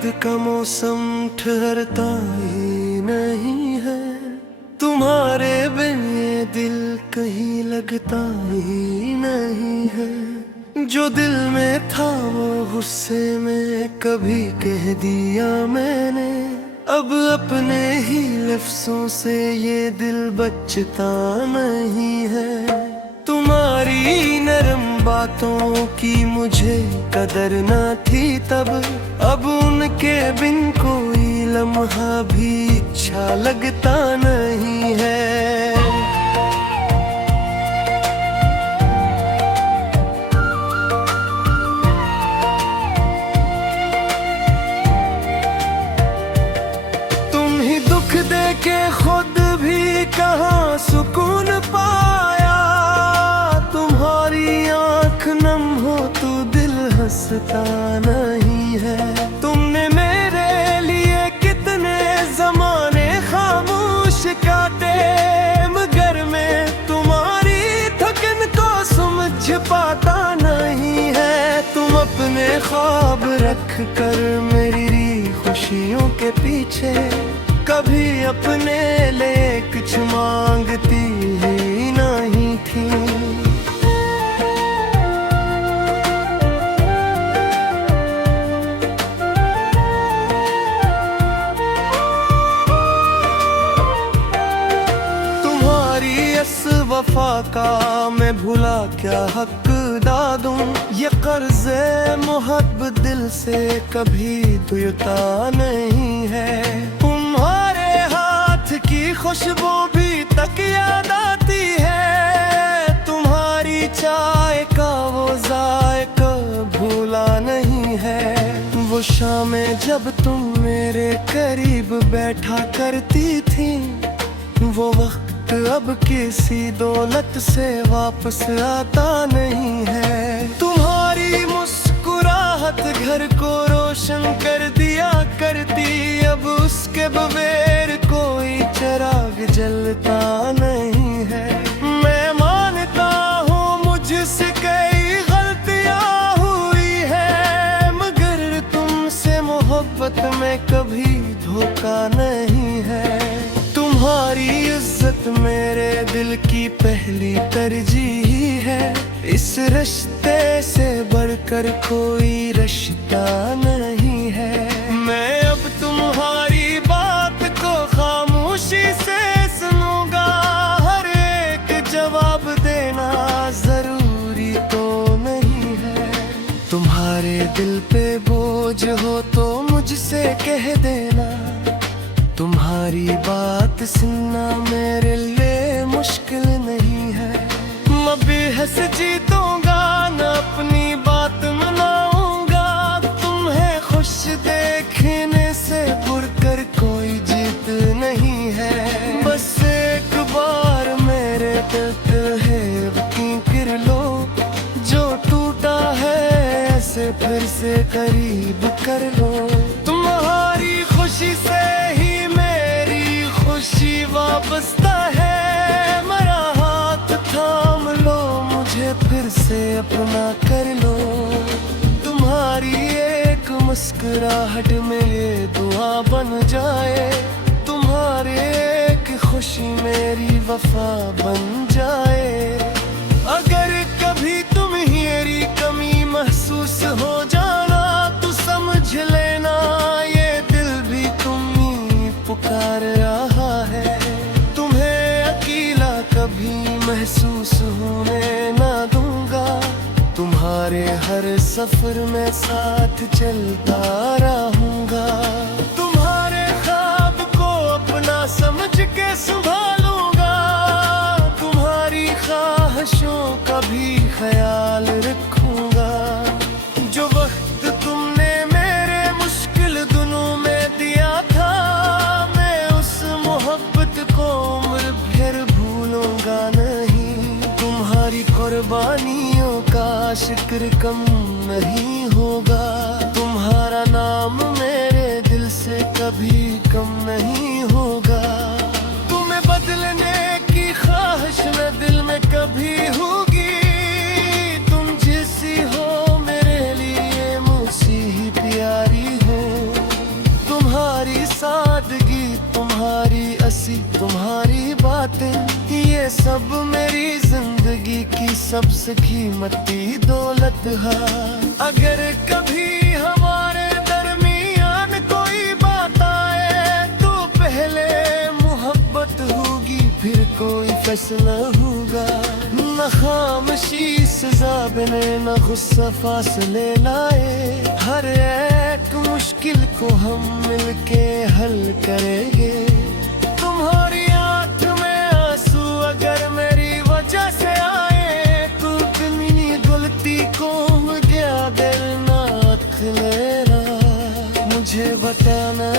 ईद का मौसम ठहरता ही नहीं है, तुम्हारे बिन ये दिल कहीं लगता ही नहीं है। जो दिल में था वो गुस्से में कभी कह दिया मैंने, अब अपने ही लफ्जों से ये दिल बचता नहीं है। तुम्हारी नरम बातों की मुझे कदर न थी तब, अब उनके बिन कोई लम्हा भी अच्छा लगता नहीं है। तुम ही दुख दे के खुद भी कहाँ सुकून पाया, तुम्हारी आँख नम हो तो दिल हंसता नहीं है। तुमने मेरे लिए कितने जमाने खामोश काटे, मगर मैं तुम्हारी थकन को समझ पाता नहीं है। तुम अपने ख्वाब रख कर मेरी खुशियों के पीछे कभी अपने लिए कुछ मांगती ही नहीं थी। वफा का मैं भुला क्या हक अदा दूं, ये कर्ज़े मोहब्बत दिल से कभी धुलता नहीं है। तुम्हारे हाथ की खुशबू भी तक याद आती है, तुम्हारी चाय का वो जायका भूला नहीं है। वो शामें जब तुम मेरे करीब बैठा करती थी, वो वक्त अब किसी दौलत से वापस आता नहीं है। तुम्हारी मुस्कुराहट घर को रोशन कर दिया करती, अब उसके बगैर कोई चिराग जलता नहीं है। मैं मानता हूँ मुझसे कई गलतियाँ हुई है, मगर तुमसे मोहब्बत में कभी धोखा नहीं है। तुम्हारी इज्जत मेरे दिल की पहली तरजीह है, इस रिश्ते से बढ़कर कोई रिश्ता नहीं है। मैं अब तुम्हारी बात को खामोशी से सुनूंगा, हर एक जवाब देना जरूरी तो नहीं है। तुम्हारे दिल पे बोझ हो तो मुझसे कह देना, तुम्हारी बात सुनना मेरे लिए मुश्किल नहीं है। मैं बेहस जीतूंगा न अपनी बात मनाऊंगा, तुम्हें खुश देखने से बढ़कर कोई जीत नहीं है। बस एक बार मेरे दिल है यकीन कर लो, जो टूटा है ऐसे फिर से करीब कर लो। तुम्हारी खुशी से खुशी वाबस्ता है, मेरा हाथ थाम लो, मुझे फिर से अपना कर लो। तुम्हारी एक मुस्कुराहट मेरे दुआ बन जाए, तुम्हारे एक खुशी मेरी वफा बन जाए। अगर कभी तुम मेरी कमी महसूस हो जाना तो समझ लेना, ये दिल भी तुम ही पुकार रहा है। तुम्हें अकेला कभी महसूस होने ना दूंगा, तुम्हारे हर सफर में साथ चलता रहूंगा। तुम्हारे ख्वाब को अपना समझ के संभालूंगा, तुम्हारी ख्वाहिशों का भी ख्याल रखूंगा। जो वक्त तुमने मेरे मुश्किल दिनों में दिया था, मैं उस मोहब्बत को उम्र भर भूलूंगा नहीं। तुम्हारी कुर्बानियों का शुक्र कम नहीं होगा, तुम्हारा नाम मेरे दिल से कभी कम नहीं होगा। तुम्हें बदलने की ख्वाहिश न दिल में कभी होगी, तुम जैसी हो मेरे लिए मुझसे ही प्यारी हो। हंसी तुम्हारी बातें, ये सब मेरी जिंदगी की सबसे कीमती दौलत है। अगर कभी हमारे दरमियान कोई बात आए तो पहले मोहब्बत होगी, फिर कोई फैसला होगा। न खामोशी सजा बने, न गुस्सा फासले लाए, हर एक मुश्किल को हम मिलके हल करेंगे। तुम्हारी आंख में आंसू अगर मेरी वजह से आए तो अपनी गलती को क्या देर नाथ लेना। मुझे बताना,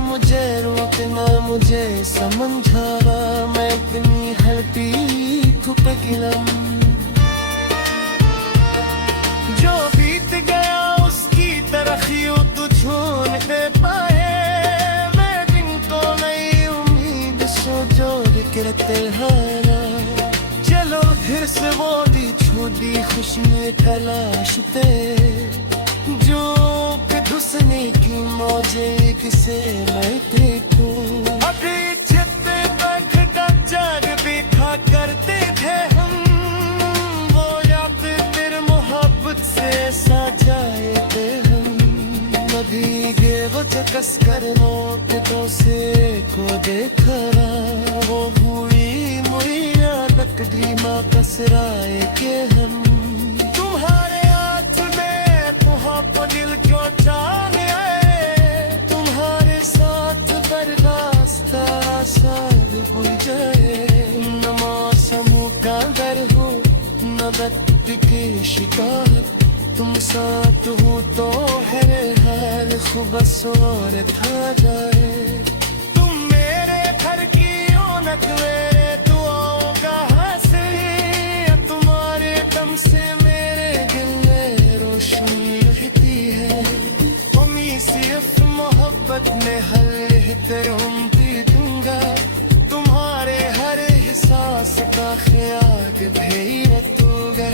मुझे रोकना, मुझे समझाना, मैं अपनी हर पीठ पे गिलम। जो बीत गया उसकी तरक्कियों तो छू नहीं पाए, मैं दिन तो नई उम्मीद सो जोड़ के तेहाना। चलो फिर से वो दी छोटी खुशियाँ तलाशते, जो कि धुसने की मौजे किसे मैं देखूं। अभी छत पे बैठकर जाग भी खा करते थे हम, वो याद फिर मोहब्बत से साजाए थे हम। भीगे वो चकस कर नोटों से को देखा, वो हुई मुई आदत ड्रीमा कसराए के हम। तुम्हारे हाथ में मोहब्बत दिल को जाने आए, तुम्हारे साथ बर्दाश्त आसाद हो जाए। न मौसमों का डर हो, न वक्त के शिकार, तुम साथ हो तो हर हाल खूबसूर था जाए। तुम मेरे घर की रौनक, मेरे दुआओं का हासिल, तुम्हारे दम से मेरे दिल में रोशनी रहती है। उम्मीद सिर्फ मोहब्बत में हर एहतराम भी दूंगा, तुम्हारे हर एहसास का ख्याल भी रखूंगा।